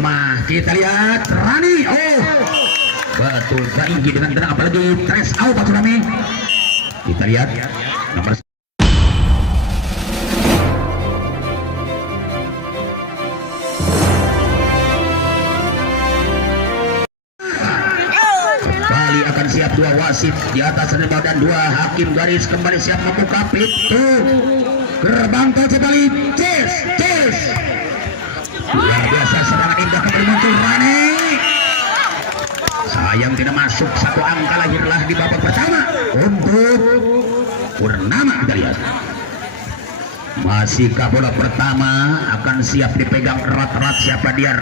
rumah. Kita lihat Rani. Oh, betul tinggi dengan tenang, apalagi tres out Pak Sulami. Kita lihat nomor kembali akan siap dua wasit di atas rebah dan dua hakim garis kembali siap membuka pintu gerbang tol Cipali. Cis luar biasa, serangan indah kembali muncul Rani. Sayang tidak masuk, satu angka lahirlah di babak pertama untuk Purnama. Kita lihat masihkah bola pertama akan siap dipegang erat-erat, siapa dia?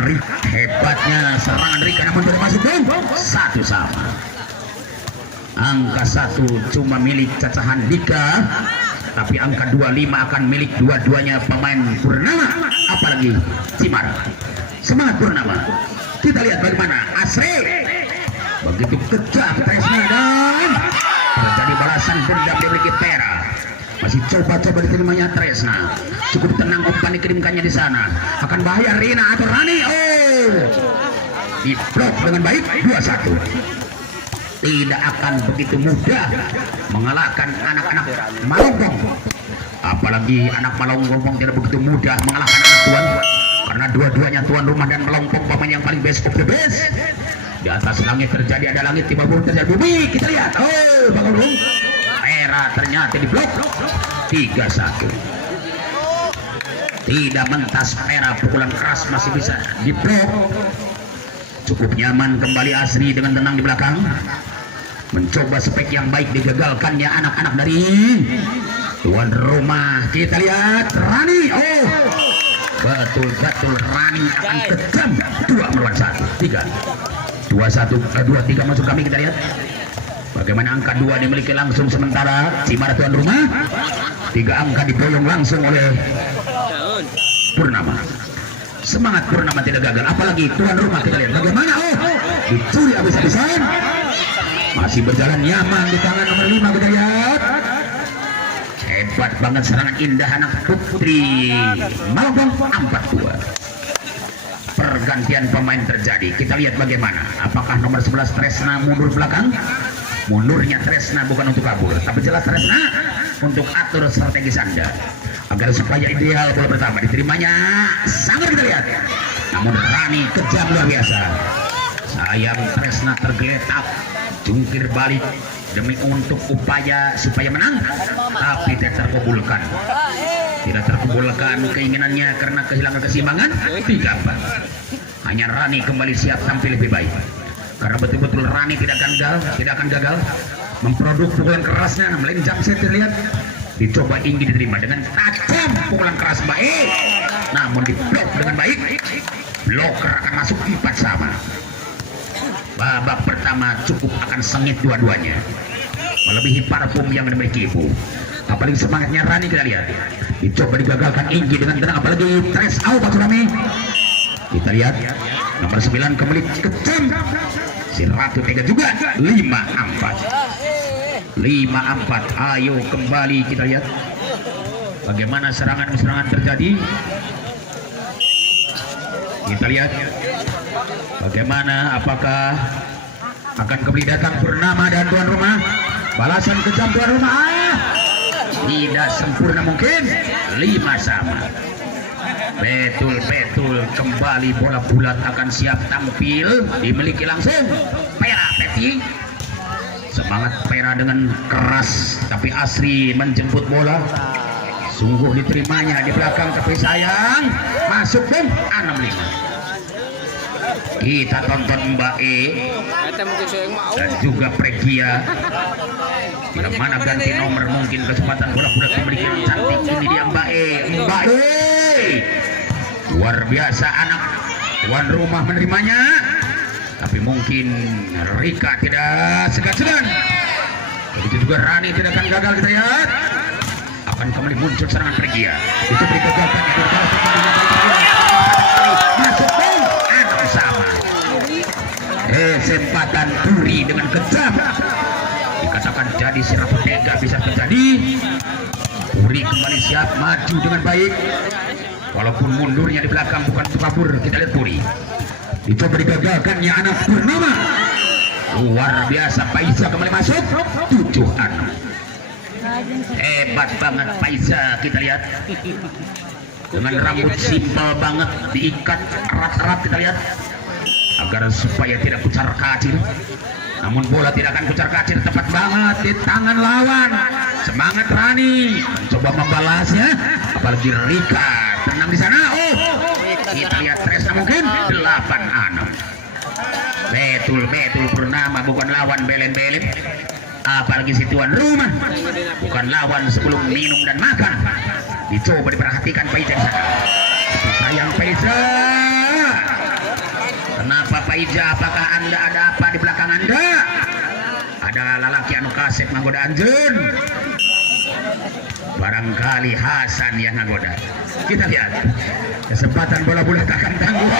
Hebatnya serangan Rika namun tidak masuk. Satu sama, angka 1 cuma milik Caca Handika, tapi angka 25 akan milik dua-duanya pemain Purnama, apalagi Cimar. Semangat Purnama. Kita lihat bagaimana Asri begitu kejam Tresna dan terjadi balasan dendam dimiliki Pera. Masih coba-coba diterimanya Tresna, cukup tenang umpan dikirimkannya di sana. Akan bahaya Rina atau Rani. Oh, diblok dengan baik 2-1. Tidak akan begitu mudah mengalahkan anak-anak Malongpong, apalagi anak Malongpong tidak begitu mudah mengalahkan anak tuan, karena dua-duanya tuan rumah dan Malongpong pemain yang paling best of the best. Di atas langit terjadi ada langit, di bawah terjadi bumi. Kita lihat, oh Bang Ulung, Pera ternyata diblok 3-1. Tidak mentas Pera, pukulan keras masih bisa diblok. Cukup nyaman kembali Asri dengan tenang di belakang, mencoba spek yang baik, digagalkannya anak-anak dari tuan rumah. Kita lihat Rani. Oh, betul-betul Rani akan kejam. 2-1, 2-3 masuk kami. Kita lihat bagaimana angka 2 dimiliki langsung, sementara Cimara tuan rumah 3 angka diboyong langsung oleh Purnama. Semangat Purnama tidak gagal, apalagi tuan rumah. Kita lihat bagaimana, oh dicuri habis-habisan. Masih berjalan nyaman di tangan nomor 5. Kita lihat hebat banget serangan indah anak putri Malongpong. 4-2. Pergantian pemain terjadi. Kita lihat bagaimana, apakah nomor 11 Tresna mundur belakang. Mundurnya Tresna bukan untuk kabur, tapi jelas Tresna untuk atur strategi Anda agar supaya ideal bola pertama diterimanya. Sangat kita lihat, namun Rani kejam luar biasa. Sayang Tresna tergeletak, jungkir balik demi untuk upaya supaya menang, tapi tidak terkabulkan. Tidak terkabulkan keinginannya karena kehilangan keseimbangan. 3-4. Hanya Rani kembali siap tampil lebih baik, karena betul-betul Rani tidak akan gagal memproduk pukulan kerasnya. Namun jam set terlihat dicoba tinggi diterima dengan tajam, pukulan keras baik, namun diblok dengan baik. Bloker akan masuk 4-sama. Babak pertama cukup akan sengit dua-duanya, melebihi parfum yang dimiliki ibu. Apalagi semangatnya Rani. Kita lihat dicoba digagalkan Inggi dengan tenang, apalagi tres out Pak Sulami. Kita lihat nomor 9 kembali kejam, si Ratu Tega juga. 5-4. Ayo kembali kita lihat bagaimana serangan terjadi. Kita lihat bagaimana, apakah akan kembali datang Purnama dan tuan rumah. Balasan kejam tuan rumah, tidak sempurna mungkin. 5-sama. Betul-betul kembali bola bulat akan siap tampil, dimiliki langsung Pera Peti. Semangat Pera dengan keras, tapi Asri menjemput bola. Sungguh diterimanya di belakang, tapi sayang masuk pun 6-5. Kita tonton Mbak E dan juga Pregia, yang mana ganti nomor mungkin kesempatan bola-bola kembali yang cantik ini dia Mbak E. Luar biasa anak tuan rumah menerimanya, tapi mungkin Rika tidak segan-segan. Begitu juga Rani tidak akan gagal. Kita lihat akan kembali muncul serangan Pregia. Itu digagalkan masuk pun 6-sama. Kesempatan Puri dengan kejam, dikatakan jadi si Ratu Tega bisa terjadi. Puri kembali siap maju dengan baik, walaupun mundurnya di belakang bukan untuk kabur. Kita lihat Puri Dicoba digagalkannya anak Purnama. Luar biasa, Faiza kembali masuk 7-6. Hebat banget Faiza, kita lihat dengan rambut simpel banget diikat erat-erat, kita lihat agar supaya tidak kucar kacir. Namun bola tidak akan kucar kacir, tepat banget di tangan lawan. Semangat Rani coba membalasnya, apalagi Rika tenang di sana. Oh, kita lihat Tresna mungkin 8-6. Betul Purnama bukan lawan belen-belen, apalagi si tuan rumah, bukan lawan sebelum minum dan makan. Dicoba diperhatikan Faiza di sana. Sayang Faiza. Kenapa Faiza? Apakah Anda ada apa di belakang Anda? Ada lalaki anu kasep ngagoda anjeun. Barangkali Hasan yang ngagoda. Kita lihat kesempatan bola-bola takkan tangguh.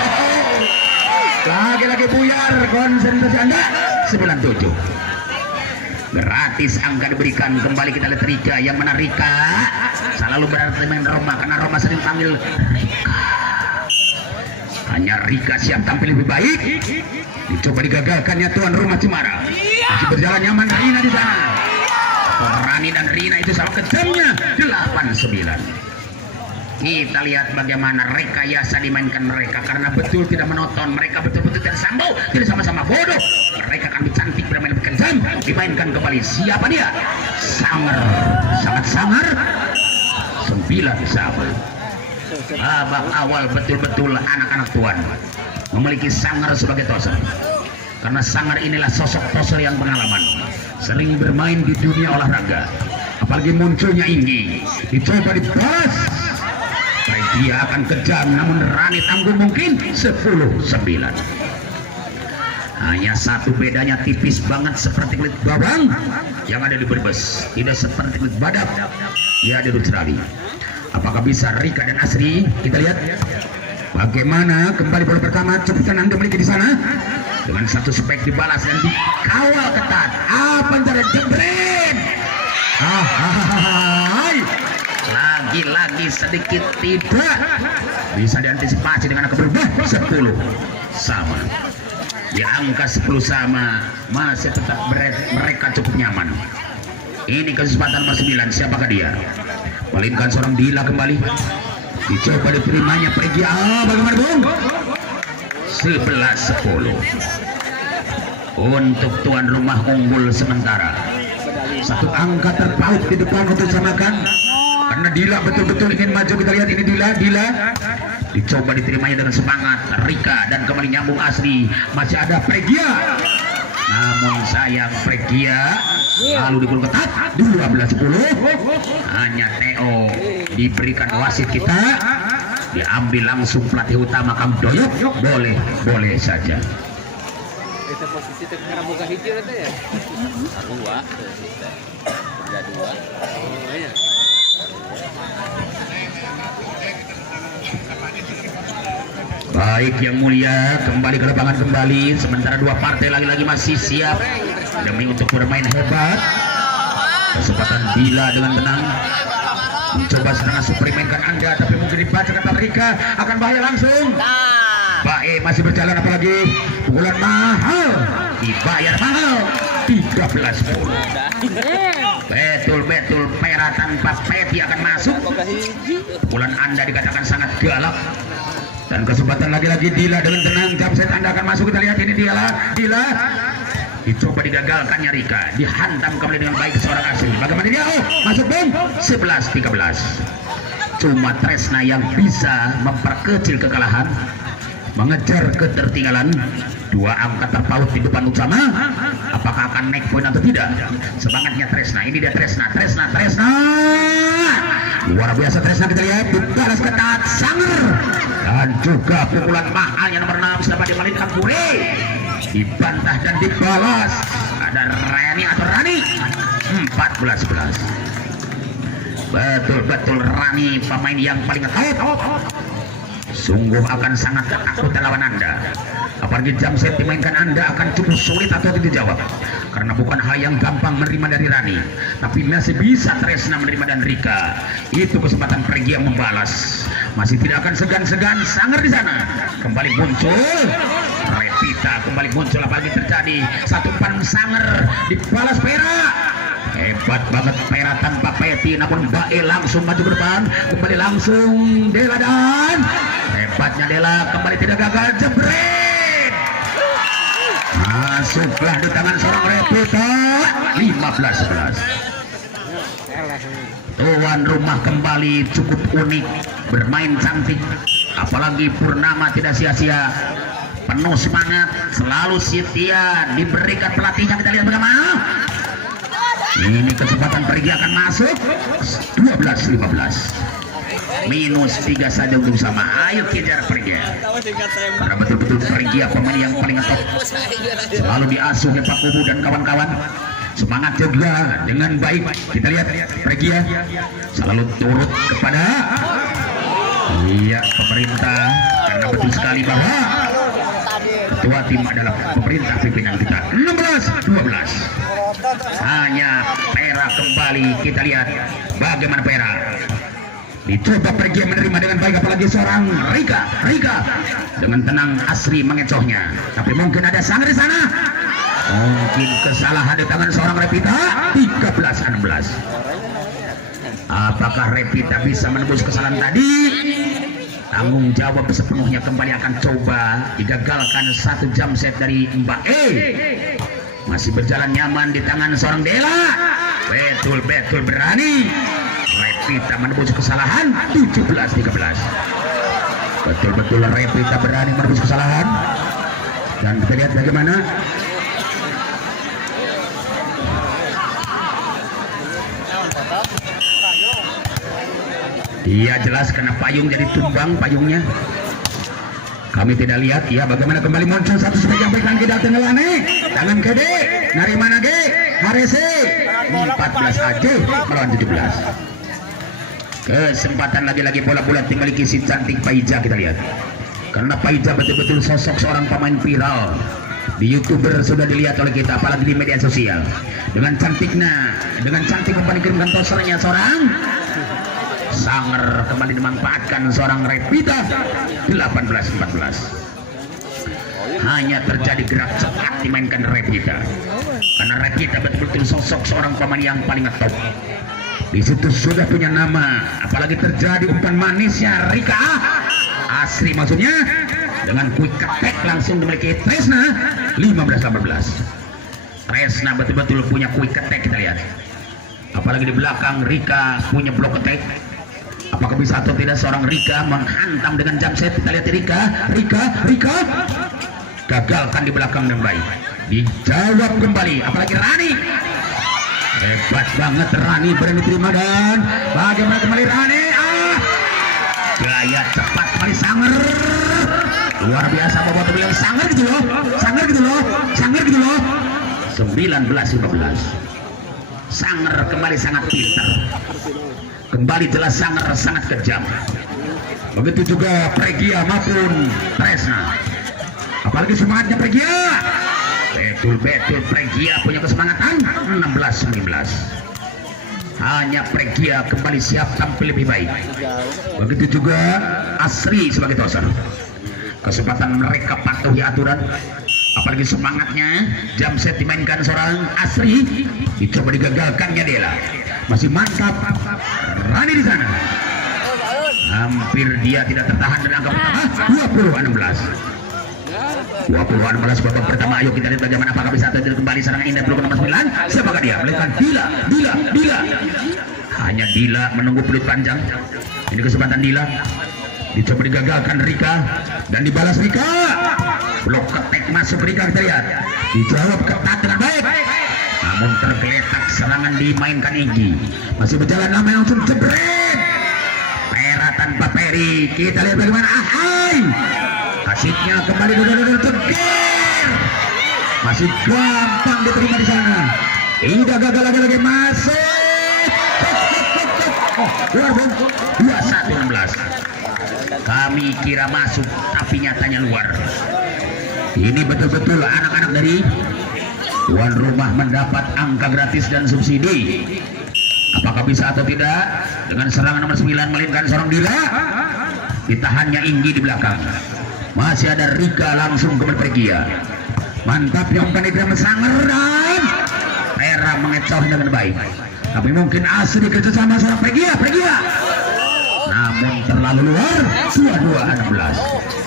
Lagi-lagi buyar konsentrasi Anda. 97. Gratis angka diberikan. Kembali kita lihat Rika. Yang mana Rika selalu berarti main Roma, karena Roma sering panggil Rika. Hanya Rika siap tampil lebih baik. Dicoba digagalkannya tuan rumah Cemara. Masih berjalan nyaman Rina di sana. Rani dan Rina itu sama kejamnya. 8-9. Kita lihat bagaimana rekayasa dimainkan mereka, karena betul tidak menonton. Mereka betul-betul tidak sambau, tidak sama-sama bodoh. Mereka akan cantik bermain lebih kejam. Dimainkan kembali. Siapa dia? Sangar, sangat sangar. 9-9. Babak awal betul-betul anak-anak tuan memiliki Sangar sebagai toser, karena Sangar inilah sosok toser yang pengalaman, sering bermain di dunia olahraga, apalagi munculnya Inggi. Dicoba dibalas, dia akan kejam, namun Rani tangguh mungkin. 10-9. Hanya satu bedanya, tipis banget seperti kulit babang yang ada di Brebes, tidak seperti kulit badak ya di Australia. Apakah bisa Rika dan Asri? Kita lihat bagaimana kembali bola pertama. Cukup tenang dimiliki di sana, dengan satu spek dibalas dan dikawal ketat. Apa cara jebret? Lagi-lagi sedikit tidak bisa diantisipasi dengan angka berubah. 10 sama. Di angka 10 sama masih tetap mereka cukup nyaman. Ini kesempatan nomor 9. Siapakah dia? Palingkan seorang Dila kembali. Dicoba diterimanya pergi. Bagaimana Bung? 11-10 untuk tuan rumah unggul sementara. Satu angka terpaut di depan untuk samakan, karena Dila betul-betul ingin maju. Kita lihat ini Dila dicoba diterimanya dengan semangat Rika, dan kembali nyambung Asri. Masih ada Pregia, namun sayang Pregia lalu dipukul ketat. 12-10. Hanya Theo diberikan wasit kita, diambil langsung pelatih utama Kang Doyok. Boleh saja. Kita posisi sekarang buka hijau itu ya. 2. Udah 2. Oh iya. Baik yang mulia, kembali ke lapangan kembali. Sementara dua partai lagi-lagi masih siap demi untuk bermain hebat. Kesempatan Dila dengan tenang mencoba setengah super mainkan Anda, tapi mungkin dibaca kata Rika akan bahaya langsung. Bae masih berjalan, apalagi pukulan mahal, dibayar mahal. 13-10. Betul merah tanpa peti akan masuk. Pukulan Anda dikatakan sangat galak. Dan kesempatan lagi-lagi Dila dengan tenang, jam set Anda akan masuk. Kita lihat ini Dila dicoba digagalkannya Rika, dihantam kembali dengan baik seorang asli. Bagaimana dia? Masuk Bung. 11-13. Cuma Tresna yang bisa memperkecil kekalahan, mengejar ketertinggalan. 2 angka terpaut di depan utama. Apakah akan naik poin atau tidak? Semangatnya Tresna. Ini dia Tresna. Luar biasa Tresna, kita lihat dibalas ketat Sangar, dan juga pukulan mahalnya nomor 6 dapat dimainkan Puri, dibantah dan dibalas. Ada Rani. 14-11. Betul Rani pemain yang paling out. Sungguh akan sangat takut lawan Anda. Apalagi jam set dimainkan Anda akan cukup sulit atau tidak dijawab, karena bukan hal yang gampang menerima dari Rani, tapi masih bisa Tresna menerima dan Rika. Itu kesempatan pergi yang membalas. Masih tidak akan segan-segan Sangar di sana. Kembali muncul Revita kembali muncul, apalagi terjadi satu umpan Sanger dibalas Pera. Hebat banget Pera tanpa Peti, namun Bae langsung maju ke depan, kembali langsung Dela, dan hebatnya Dela kembali tidak gagal, jebret masuklah di tangan seorang Revita. 15-11. Tuan rumah kembali cukup unik, bermain cantik, apalagi Purnama tidak sia-sia, penuh semangat, selalu setia diberikan pelatihnya. Kita lihat bagaimana ini kesempatan pergi akan masuk. 12-15, -3 saja untuk sama. Ayo kejar pergi, karena betul-betul pergi pemain yang paling top, selalu diasuh oleh Pak Kubu dan kawan-kawan. Semangat juga dengan baik. Kita lihat pergi selalu turut kepada pemerintah, karena betul sekali bahwa ketua tim adalah pemerintah pimpinan kita. 16-12, hanya Pera kembali. Kita lihat bagaimana Pera dicoba pergi menerima dengan baik, apalagi seorang Rika dengan tenang Asri mengecohnya, tapi mungkin ada Sanger di sana. Mungkin kesalahan di tangan seorang Revita. 13-16. Apakah Revita bisa menembus kesalahan tadi? Tanggung jawab sepenuhnya kembali akan coba digagalkan. 1 jam set dari Mbak E. Masih berjalan nyaman di tangan seorang Dela. Betul-betul berani Revita menembus kesalahan. 17-13. Betul-betul Revita berani menembus kesalahan. Dan kita lihat bagaimana iya, jelas karena payung jadi tumbang payungnya. Kami tidak lihat ya bagaimana kembali muncul satu sebagai baik lagi datang Lane. Tangan Kede, dari mana Ge? Harese. 14 aja melawan 17. Kesempatan lagi-lagi bola-bola dimiliki si cantik Paija. Kita lihat. Karena Paija betul-betul sosok seorang pemain viral. Di YouTuber sudah dilihat oleh kita, apalagi di media sosial. Dengan cantiknya, dengan cantik kembali kirimkan tosernya seorang Sanger, kembali dimanfaatkan seorang Revita. 18-14. Hanya terjadi gerak cepat dimainkan Revita, karena Revita betul-betul sosok seorang pemain yang paling top. Di situ sudah punya nama, apalagi terjadi umpan manisnya Rika Asri maksudnya, dengan quick attack langsung dimiliki Tresna. 15-18. Tresna betul-betul punya quick attack. Kita lihat, apalagi di belakang Rika punya block attack. Apakah bisa atau tidak seorang Rika menghantam dengan jump set? Kita lihat Rika gagalkan di belakang dengan baik. Dijawab kembali, apalagi Rani. Hebat banget Rani, berani terima, dan bagaimana kembali Rani. Gaya cepat kembali Sanger. Luar biasa bawa beliau Sanger gitu loh. 19-15. Sanger kembali sangat pintar. Kembali jelas Sanger sangat kejam. Begitu juga Pregia maupun Tresna. Apalagi semangatnya Pregia. Betul-betul Pregia punya kesemangatan. 16-19. Hanya Pregia kembali siap tampil lebih baik. Begitu juga Asri sebagai toser. Kesempatan mereka patuhi aturan. Apalagi semangatnya, jam set dimainkan seorang Asri, dicoba digagalkannya Dela. Masih mantap Rani di sana. Hampir dia tidak tertahan dan angka pertama. 20-16 babak pertama. Ayo kita lihat bagaimana apakah bisa terjadi kembali serangan indah peluk nomor 9. Siapakah dia? Melainkan Dila. Hanya Dila menunggu peluit panjang. Ini kesempatan Dila. Dicoba digagalkan Rika dan dibalas Rika. Blok ketek masuk Rika, kita lihat. Dijawab ketat dengan baik. Namun tergeletak serangan dimainkan Igi. Masih berjalan lama langsung jebret. Pera tanpa Peri. Kita lihat bagaimana Ahai. Kasihnya kembali cegir. Masih gampang diterima di sana. Tidak gagal lagi masuk. 21-16. Kami kira masuk tapi nyatanya luar. Ini betul-betul anak-anak dari tuan rumah mendapat angka gratis dan subsidi. Apakah bisa atau tidak dengan serangan nomor 9 melainkan seorang Dila? Ditahannya Inggi di belakang. Masih ada Rika langsung ke Pregia. Mantap yang umpan itu Sanger dan Pera mengecoh dengan baik. Tapi mungkin asli kerjasama sama Pregia. Namun terlalu luar. 22-16.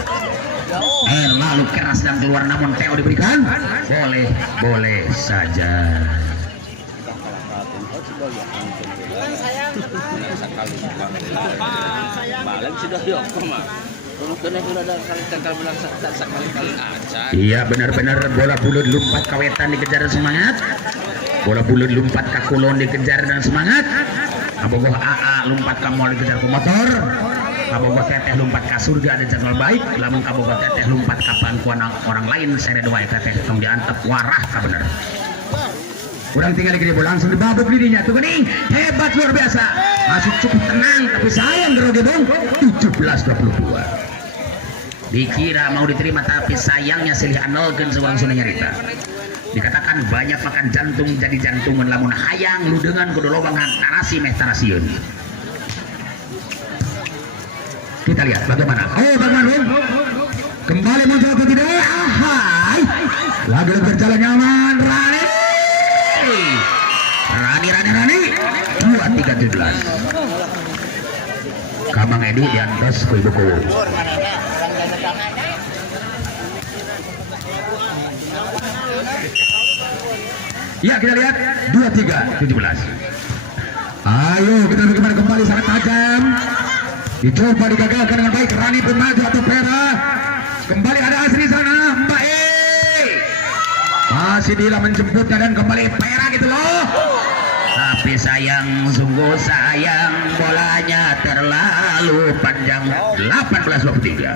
Lalu keras dan keluar, namun TO diberikan. Boleh saja. Iya benar-benar bola bulut lompat kawetan dikejar semangat. Bola bulut lompat kakulon dikejar dan semangat. Abogoh AA lompat ke mall dikejar ke motor. Kabogoh teteh lompat ke surga dan channel baik. Lamun kabogoh teteh lompat ke pangkuan orang lain. Saya doa teteh tong diantep warah ka bener. Kurang tinggal di bola langsung dibabuk dirinya tuh gening. Hebat luar biasa. Masuk cukup tenang tapi sayang geroge bong. 17-22. Dikira mau diterima tapi sayangnya silih anolkeun seorang Sunda nyarita. Dikatakan banyak makan jantung jadi jantungan lamun hayang lu dengan kudu lobang tarasi meh tarasieun. Kita lihat bagaimana. Bagaimana? Kembali muncul ke tidak. Hai. Lagi berjalan nyaman Rani. Rani 23-17. Kamang Edi diantos ke ibuku. Ya kita lihat 23-17. Ayo kita kembali sangat tajam. Dicoba digagalkan dengan baik. Rani pun maju atau Pera. Kembali ada Asri sana. Mbak masih Dila menjemputnya dan kembali Pera gitu loh. Tapi sayang, sungguh sayang, bolanya terlalu panjang. 18-23.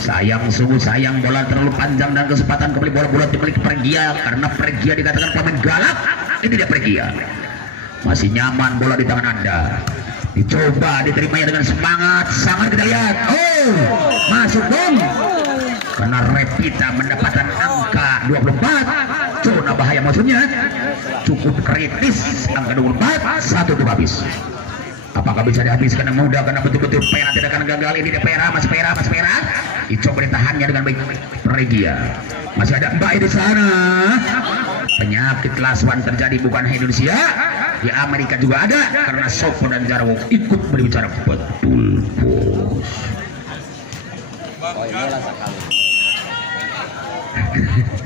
Sayang, sungguh sayang, bola terlalu panjang dan kesempatan kembali bola bulat dimiliki Pregia karena Pregia dikatakan pemain galak. Ini dia Pregia. Masih nyaman bola di tangan Anda. Dicoba diterimanya dengan semangat. Sangat kita lihat. Masuk dong. Karena Revita mendapatkan angka 24. Zona bahaya maksudnya. Cukup kritis. Angka 24. Satu tuh habis. Apakah bisa dihabiskan yang mudah karena betul-betul Pera tidak akan gagal. Ini dia Pera, Mas Pera. Dicoba ditahannya dengan baik Pregia. Masih ada Mbak di sana. Penyakit lasuan terjadi bukan hanya Indonesia, di Amerika juga ada karena Sopo dan Jarwo ikut berbicara betul bos.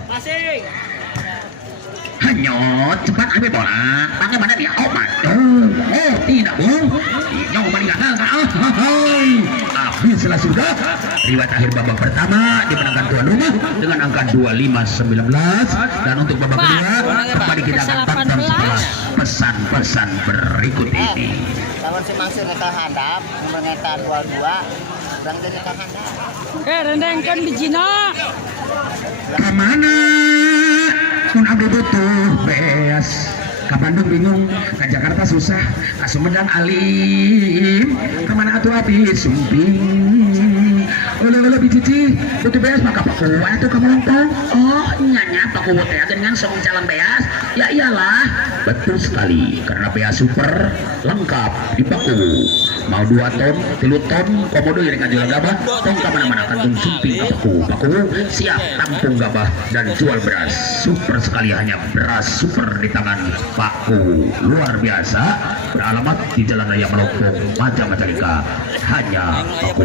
Masih. Hanyut cepat ambil bola. Bagaimana dia? Tidak bung. Nyoba digagal. Habislah sudah. Riwayat akhir babak pertama dimenangkan tuan rumah dengan angka 25-19 dan untuk babak kedua kembali kita akan tonton setelah pesan-pesan berikut ini. Lawan si Mangsir kita hadap, mereka 22, orang jadi hadap. Rendengkan bijina. Kemana? Mun abdi butuh beas. Ke Bandung bingung, ke Jakarta susah, ke Sumedang alim, kemana atuh abdi sumping. Lebih cici, butuh beas maka pakuwa tuh kamu lontong. Nyanya pakuwa teh dengan song calon beas. Ya iyalah, betul sekali karena beas super lengkap di paku. Mau 2 ton, 3 ton, komodo iring aja gabah, tong kemana-mana kantung sumping paku siap tampung gabah dan jual beras super sekali hanya beras super di tangan paku luar biasa beralamat di Jalan Raya Melopong Majalengka hanya paku.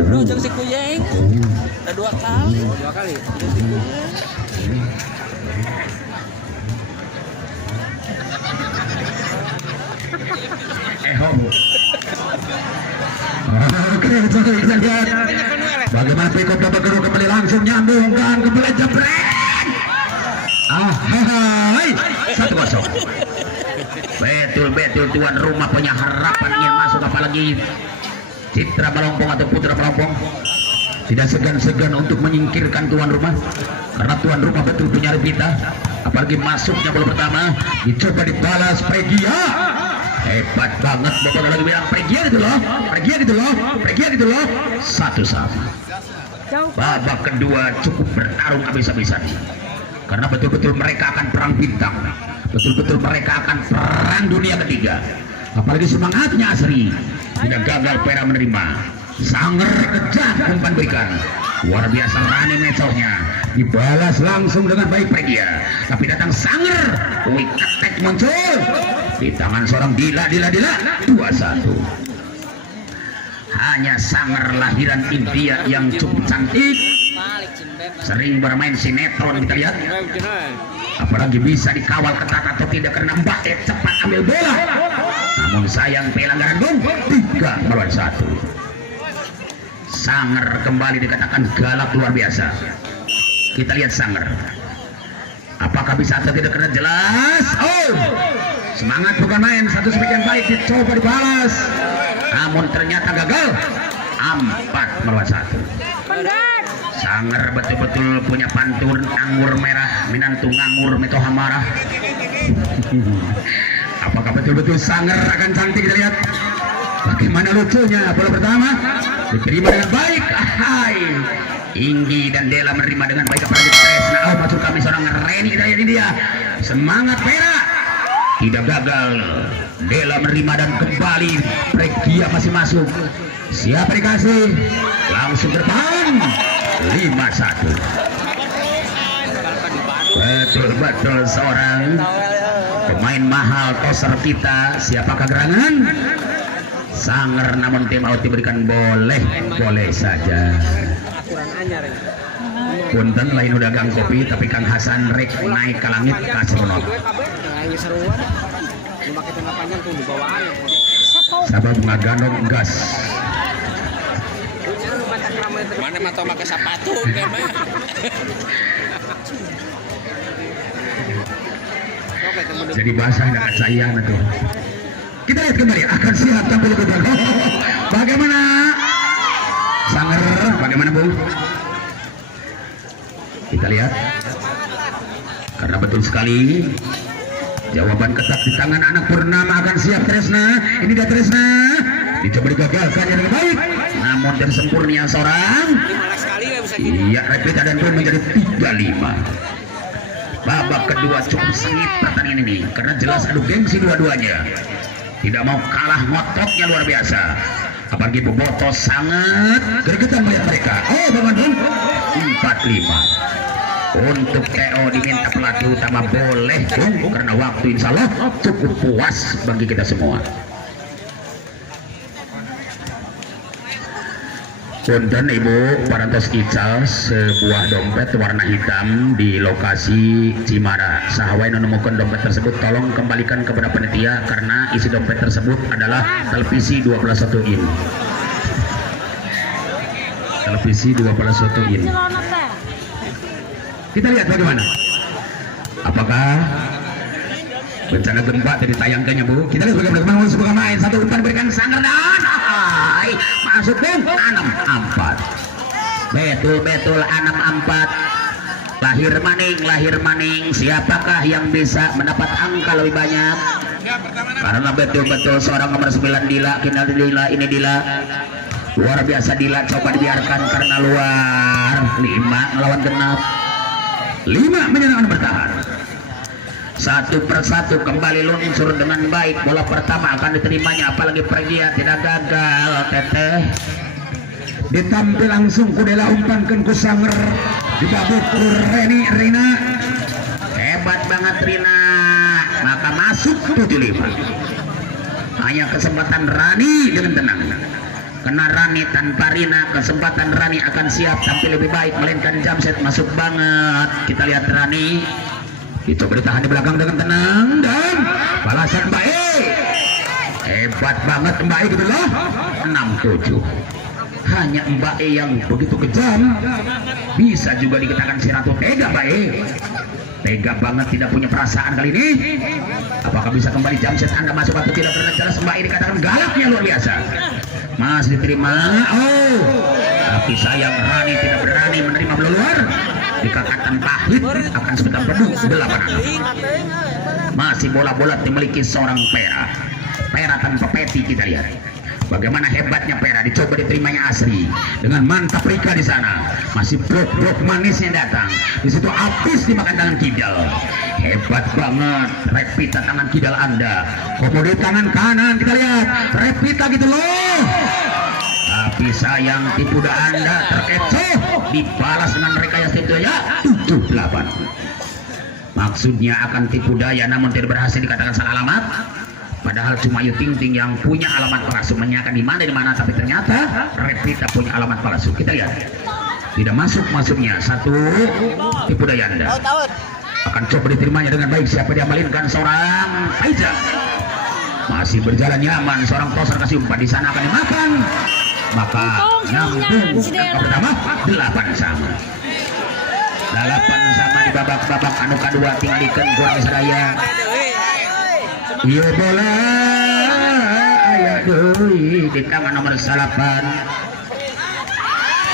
Ada 2 kali. Oke, kita lihat bagaimana Peko babak kedua kembali langsung nyambungkan kembali jebret. Hai 1-0. Betul tuan rumah punya harapan ingin masuk apalagi Citra Melompong atau Putra Melompong tidak segan-segan untuk menyingkirkan tuan rumah karena tuan rumah betul punya Revita apalagi masuknya bola pertama dicoba dibalas Pregia. Hebat banget bapak lagi bilang Pregia gitu loh 1-1. Babak kedua cukup bertarung habis-habisan karena betul-betul mereka akan perang bintang, betul-betul mereka akan perang dunia ketiga. Apalagi semangatnya Asri tidak gagal Pera menerima. Sanger kejar umpan berikan Luar biasa Rani mecornya, dibalas langsung dengan baik Pregia. Tapi datang Sanger, quick attack muncul di tangan seorang Dila 2-1. Hanya Sanger lahiran India yang cukup cantik, sering bermain sinetron kita lihat. Apalagi bisa dikawal ketat atau tidak karena Mbak cepat ambil bola. Namun sayang pelanggaran gol 3-1. Sanger kembali dikatakan galak luar biasa. Kita lihat Sanger. Apakah bisa atau tidak kena jelas? Oh, semangat bukan main. Satu sebagian baik dicoba dibalas. Namun ternyata gagal. 4-1. Sanger betul-betul punya pantun anggur merah minantu nganggur metoha marah. Apakah betul-betul Sanger akan cantik kita lihat? Bagaimana lucunya bola pertama diterima dengan baik. Hai, Inggi dan Dela menerima dengan baik. Apalagi Tresna. Oh, masuk kami seorang Reni kita lihat ini dia. Semangat perak. Tidak gagal. Dela menerima dan kembali Pregia masih masuk. Siapa dikasih? Langsung bertahan. 5-1. Betul-betul seorang pemain mahal toser kita. Siapakah gerangan? Sanger, namun tim out diberikan boleh saja. Punten lain udah gang kopi tapi Kang Hasan rek naik ke langit kasronot. Sabab ngagandong gas. Mana mata pakai sepatu Jadi basah dekat saya tuh. Kita lihat kembali akan siap tampil ke dalam. Bagaimana Sanger? Bagaimana Bung? Kita lihat. Karena betul sekali jawaban ketat di tangan anak Purnama. Akan siap Tresna. Ini dia Tresna. Dicoba digagalkan dengan baik. Namun dari sempurna seorang. Iya, Repita dan pun menjadi 3-5. Babak kedua cukup sengit pertandingan ini karena jelas adu gengsi dua-duanya. Tidak mau kalah, ngototnya luar biasa. Apalagi Boboto sangat gregetan melihat mereka. Oh, Bang 4-5. Untuk TO diminta pelatih utama boleh Bung, karena waktu insya Allah cukup puas bagi kita semua. Punten Ibu parantos ical sebuah dompet warna hitam di lokasi Cimara. Sahawai menemukan dompet tersebut tolong kembalikan kepada panitia karena isi dompet tersebut adalah televisi 21 in. Televisi 21 in. Kita lihat bagaimana. Apakah bencana gempa tadi tayangkannya Bu? Kita lihat bagaimana sebuah main satu umpan berikan Sanger dan masuk Bung 6-4. Betul-betul 6-4. Lahir maning. Siapakah yang bisa mendapat angka lebih banyak? Karena betul-betul seorang nomor 9 Dila, Dila ini Dila. Luar biasa Dila, coba dibiarkan karena luar. 5 melawan genap. 5 menyerang bertahan. Satu persatu kembali luncur dengan baik. Bola pertama akan diterimanya, apalagi Pregia tidak gagal. Teteh ditampil langsung Kudela umpankan ku Sanger, dibabut ku Rina. Hebat banget Rina, maka masuk 7-5. Hanya kesempatan Rani dengan tenang. Kena Rani tanpa Rina, kesempatan Rani akan siap tampil lebih baik, melainkan Jamset masuk banget. Kita lihat Rani itu bertahan di belakang dengan tenang dan balasan Mbak E. Hebat banget Mbak E gitu loh. 6-7. Hanya Mbak E yang begitu kejam. Bisa juga dikatakan si Ratu tega Mbak E. Tega banget, tidak punya perasaan kali ini. Apakah bisa kembali Jamset Anda masuk atau tidak? Karena jelas Mbak E dikatakan galaknya luar biasa. Masih diterima. Oh, tapi sayang Rani tidak berani menerima bola luar. Dikatakan pahit akan sebentar penuh 8-6. Masih bola-bola dimiliki seorang Pera tanpa peti. Kita lihat bagaimana hebatnya Pera, dicoba diterimanya Asri dengan mantap Rika di sana. Masih blok manisnya datang. Di situ habis dimakan tangan Kidal. Hebat banget Repita tangan Kidal Anda. Kemudian tangan kanan kita lihat Repita gitu loh. Tapi sayang tipu Anda terkecoh dibalas dengan rekayasa tipu daya 78. Maksudnya akan tipu daya namun tidak berhasil, dikatakan salah alamat. Padahal cuma Ayu Ting Ting yang punya alamat palsu, menanyakan di mana, tapi ternyata Revita punya alamat palsu. Kita lihat, tidak masuknya satu tipu daya Anda. Akan coba diterimanya dengan baik. Siapa dia mainkan? Seorang Faiza. Masih berjalan nyaman, seorang toser kasih umpan, di sana akan dimakan. Maka nyambung angka pertama 8 sama. 8 sama di babak anu kedua, tinggal dikenggor Seraya. Iya bola aya deui di tangan nomor 8.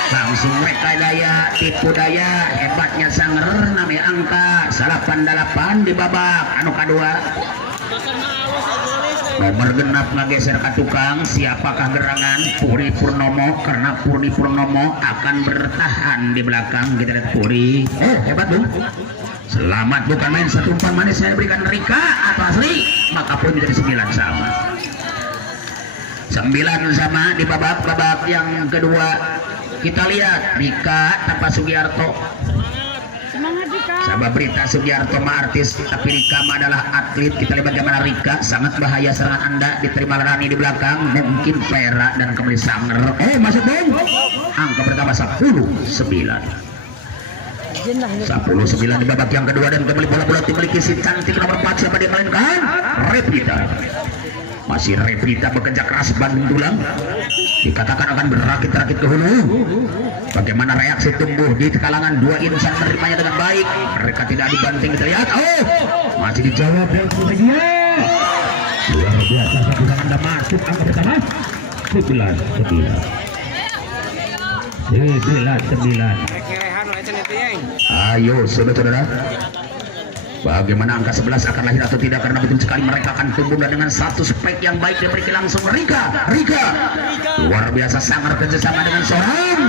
Langsung mereka daya tipu daya hebatnya sanger, namanya angka 88 di babak anu kedua. Nomor genap ngageser ke tukang. Siapakah gerangan? Puri Purnomo, karena Puri Purnomo akan bertahan di belakang. Kita lihat Puri. Oh hebat dong. Selamat, bukan main, satu umpan manis saya berikan Rika atau asli, maka poin menjadi 9 sama. 9 sama di babak yang kedua. Kita lihat Rika tanpa Sugiarto. Sahabat berita, Sugiarto mah artis, tapi Rika mah adalah atlet. Kita lihat bagaimana Rika sangat bahaya serangan Anda, diterima Rani di belakang, mungkin Pera dan kembali Sanger. Masuk dong. Angka pertama 10-9. 10-9 di babak yang kedua, dan kembali bola dimiliki si cantik nomor 4. Siapa dia mainkan? Revita. Masih Revita bekerja keras Bandung Tulang. Dikatakan akan berakit-rakit ke hulu. Bagaimana reaksi tumbuh di kalangan dua insan, menerimanya dengan baik. Mereka tidak dibanting. Kita lihat. Masih dijawab dan dia. Luar biasa, satu tangan Anda masuk angka pertama 9-9. Ayo saudara-saudara, bagaimana angka 11 akan lahir atau tidak, karena betul sekali mereka akan tumbuh dengan satu spek yang baik. Diberikan langsung Rika. Luar biasa sangat kerjasama dengan seorang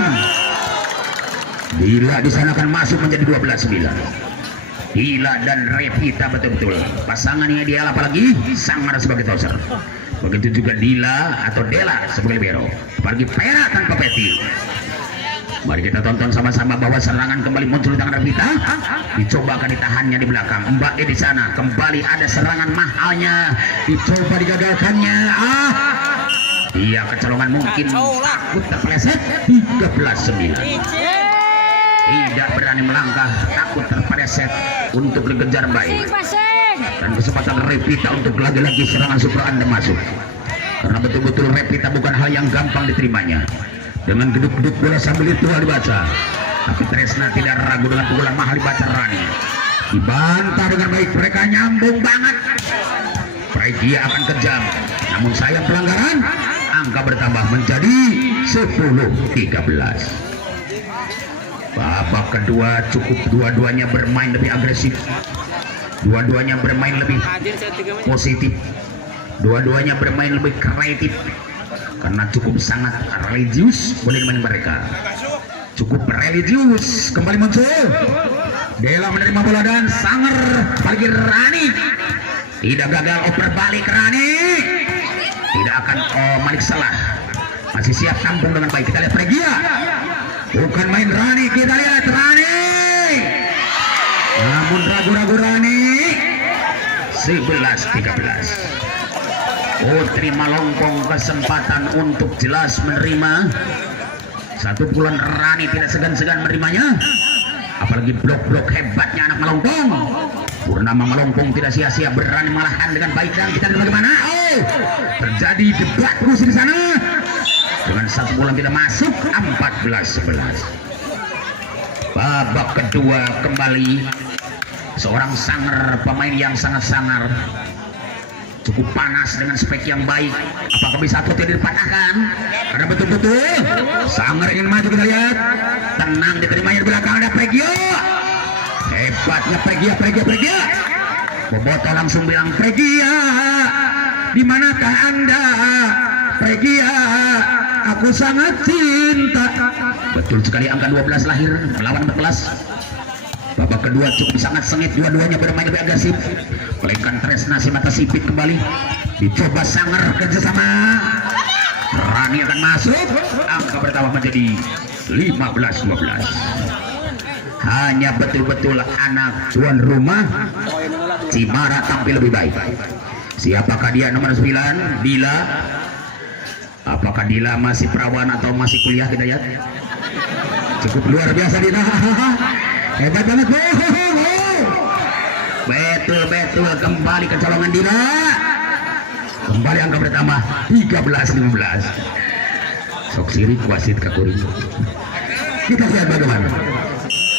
Dila, di sana akan masuk menjadi 12-9. Dila dan Revita betul-betul pasangannya ideal, apalagi sangat sebagai toser. Begitu juga Dila atau Dela sebagai libero, apalagi Pera tanpa peti. Mari kita tonton sama-sama bahwa serangan kembali muncul di tangan Revita. Dicoba akan ditahannya di belakang. Mbak di sana kembali ada serangan mahalnya. Dicoba digagalkannya. Iya, kecolongan mungkin takut terpeleset. 13-9. Tidak berani melangkah, takut terpeleset untuk dikejar baik. Dan kesempatan Revita untuk lagi-lagi serangan super Anda masuk. Karena betul-betul Revita bukan hal yang gampang diterimanya. Dengan geduk-geduk bola sambil itu dibaca, tapi Tresna tidak ragu dengan pukulan mahal dibaca Rani. Dibantah dengan baik, mereka nyambung banget. Pregia akan kejam, namun sayang pelanggaran. Angka bertambah menjadi 10-13. Babak kedua cukup dua-duanya bermain lebih agresif, dua-duanya bermain lebih positif, dua-duanya bermain lebih kreatif. Karena cukup sangat religius boleh main mereka. Cukup religius. Kembali muncul Dela menerima bola dan Sanger bagi Rani. Tidak gagal oper balik Rani. Tidak akan Malik salah. Masih siap tampung dengan baik. Kita lihat Pregia. Bukan main Rani. Kita lihat Rani. Namun ragu-ragu Rani. 11-13. Putri Malongkong kesempatan untuk jelas menerima. Satu pukulan Rani tidak segan-segan menerimanya. Apalagi blok-blok hebatnya anak Malongkong. Purnama Malongkong tidak sia-sia, berani mengalahkan dengan baik. Dan kita lihat bagaimana terjadi debat terus di sana. Dengan satu pukulan tidak masuk. 14-11. Babak kedua kembali seorang Sanger, pemain yang sangat sangar. Cukup panas dengan spek yang baik. Apakah bisa atau tidak dipatahkan? Karena betul-betul Sanger ingin maju. Kita lihat tenang diterimanya di belakang. Ada Pregia. Hebatnya Pregia. Boboto langsung bilang, Pregia, di manakah Anda? Pregia, aku sangat cinta. Betul sekali, angka 12 lahir melawan 14. Babak kedua cukup sangat sengit, dua-duanya bermain lebih agresif. Melainkan Tresna si mata sipit kembali. Dicoba Sanger kerjasama. Rani akan masuk. Angka pertama menjadi 15-12. Hanya betul-betul anak tuan rumah Cimara tampil lebih baik. Siapakah dia nomor 9? Dila. Apakah Dila masih perawan atau masih kuliah, kita lihat. Cukup luar biasa Dila. Hebat banget. Betul-betul kembali ke colongan Dila. Kembali angka pertama 13-15. Sok sirik wasit kakuri. Kita lihat bagaimana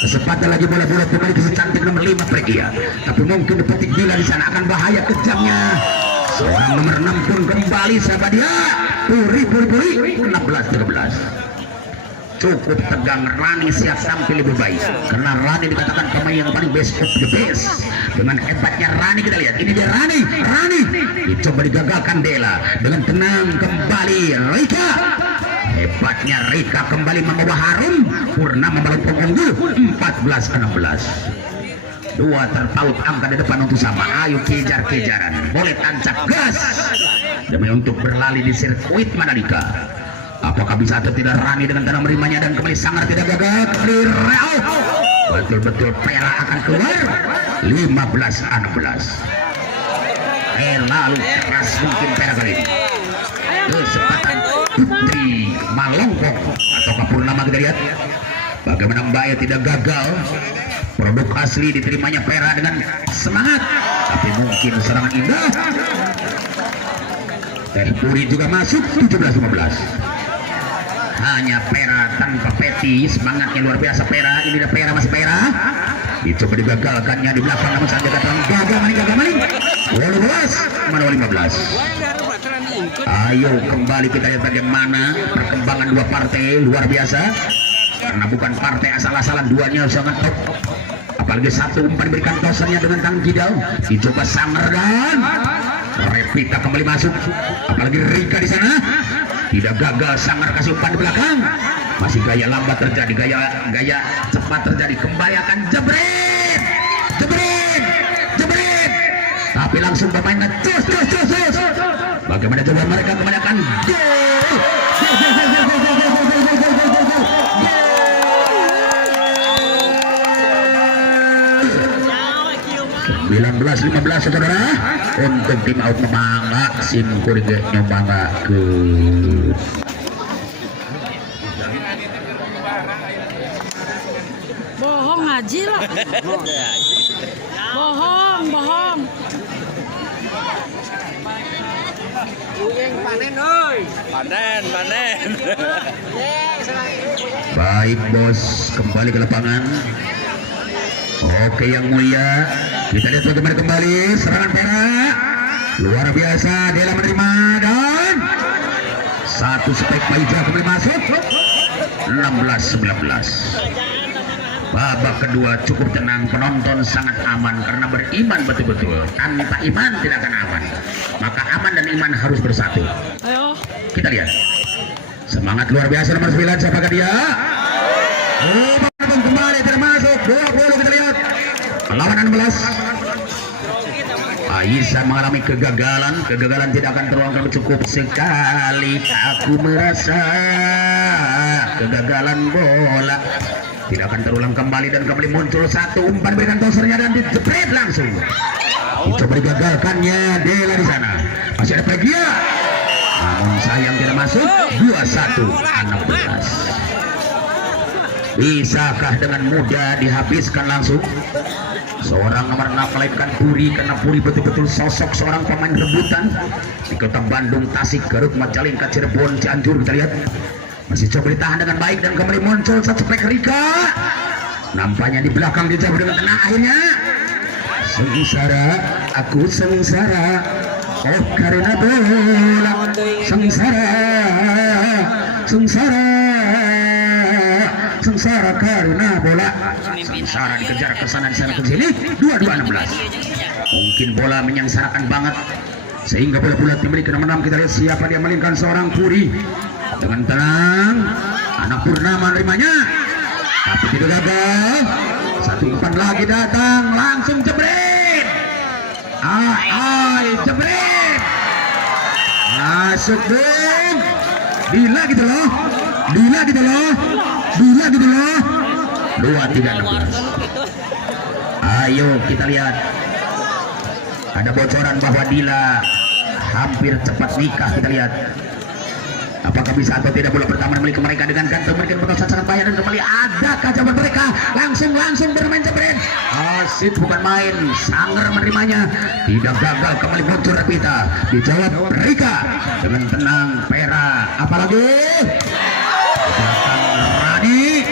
kesempatan lagi bola-bola kembali ke cantik nomor 5 Pregia. Tapi mungkin dipetik Dila di sana akan bahaya kejamnya. Seorang nomor 6 pun kembali sahabat dia. Puri 16-13. Cukup tegang. Rani siap tampil lebih baik karena Rani dikatakan pemain yang paling best of the best. Dengan hebatnya Rani, kita lihat ini dia Rani dicoba digagalkan Dela. Dengan tenang kembali Rika. Hebatnya Rika kembali membawa harum. Purnama melempung unggul 14-16. Dua terpaut angka di depan untuk sama. Ayo kejar-kejaran, boleh tancap gas demi untuk berlari di sirkuit Mandalika. Apakah bisa atau tidak Rani dengan tenang menerimanya dan kembali sangat tidak gagal. Kembali Rao. Betul-betul Pera akan keluar 15-16. Lalu keras mungkin Pera kali ini. Kesempatan Putri Malongkong atau Purnama, kita lihat bagaimana Mbak tidak gagal. Produk asli diterimanya Pera dengan semangat, tapi mungkin serangan indah. Puri juga masuk 17-15. Hanya Pera tanpa peti, semangatnya luar biasa Pera. Ini Pera, masih Pera. Dicoba digagalkannya di belakang, namun saja datang gagal maling. 15. Ayo kembali kita lihat bagaimana perkembangan dua partai luar biasa. Karena bukan partai asal-asalan, duanya sangat top. Apalagi satu umpan diberikan tosernya dengan tangan kidal. Dicoba Sanger dan Revita kembali masuk. Apalagi Rika di sana. Tidak gagal, Sanger kasih umpan di belakang. Masih gaya lambat terjadi, gaya cepat terjadi. Kembali akan jebret. Tapi langsung bermain cus. Bagaimana coba mereka kembali akan gol. 19-15 saudara untuk tim out memangga sim kuring nyomangga ke bohong Haji lah. Bohong. Panen. Baik bos, kembali ke lapangan. Oke yang mulia, kita lihat bagaimana kembali serangan Perak. Luar biasa, Dela menerima dan satu spek Maija kembali masuk. 16-19. Babak kedua cukup tenang, penonton sangat aman karena beriman betul-betul. Tanpa iman tidak akan aman. Maka aman dan iman harus bersatu. Ayo. Kita lihat. Semangat luar biasa nomor 9, siapakah dia? Oh, kembali termasuk 20, kita lihat. Lawan 16. Aisyah mengalami kegagalan tidak akan terulang. Cukup sekali aku merasa kegagalan bola tidak akan terulang kembali dan kembali muncul satu umpan berikan tosernya dan dijepret langsung. Dicoba digagalkannya Dela di sana. Masih ada Pregia. Namun sayang tidak masuk. 21-16. Bisakah dengan mudah dihabiskan langsung? Seorang nomor 6 melainkan Puri, karena Puri betul-betul sosok seorang pemain rebutan di kota Bandung, Tasik, Garut, Majalengka, Cirebon, Cianjur. Kita lihat masih coba ditahan dengan baik dan kembali muncul satu spek Rika. Nampaknya di belakang dijawab dengan tenang. Akhirnya sengsara, aku sengsara. Oh karena bola sengsara karena bola. Sengsara dikejar ke sana ke sini. 22-16. Mungkin bola menyengsarakan banget sehingga bola dimiliki nomor 6. Kita lihat siapa dia, melingkan seorang Puri. Dengan tenang anak Purnama menerimanya, tapi tidak gagal. Satu umpan lagi datang, langsung jebret. Jebret masuk dong. Dila gitu loh. Bila gitu loh. 23-16. Ayo kita lihat. Ada bocoran bahwa Dila hampir cepat nikah, kita lihat. Apakah bisa atau tidak bola pertama milik mereka dengan gantung mereka berkosa sangat bahaya dan kembali ada kacaman mereka langsung bermain jebret. Asyik bukan main, sangar menerimanya, tidak gagal kembali muncul Repita, dijawab Rika dengan tenang. Pera apalagi belakang Rani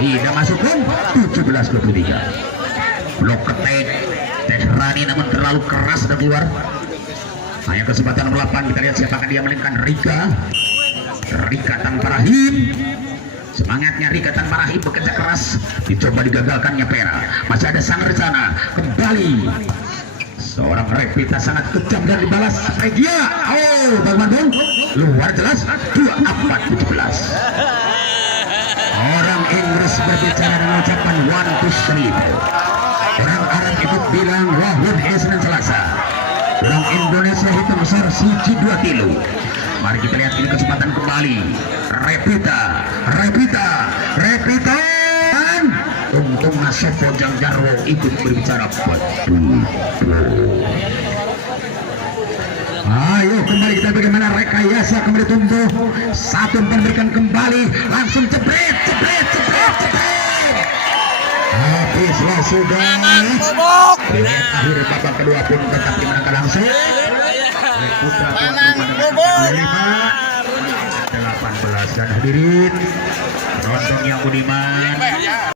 tidak masuk pun 17-23. Blok ketek Teh Rani namun terlalu keras dan keluar. Hanya kesempatan melapan, kita lihat siapakah dia melainkan Rika tanpa Rahim. Semangatnya Rika tanpa Rahim bekerja keras, dicoba digagalkannya Pera. Masih ada sang rencana kembali. Seorang Repita sangat kejam dan dibalas Regia. Oh, Bang Bandung luar jelas 24-17. Orang Inggris berbicara dengan ucapan 1, 2, 3. Orang Arab ikut bilang Wahid Senin Selasa. Orang Indonesia hitung besar siji 2 tilu. Mari kita lihat ini kesempatan kembali. Repita dan untung Nasopo Jangjarwo ikut berbicara betul. Ayo kembali kita bagaimana rekayasa kembali tumbuh. Satu memberikan kembali langsung jebret. Habislah sudah. Akhir babak kedua pun tetap dimenangkan langsung. Mamang bubuk. 18 dan hadirin penonton yang budiman.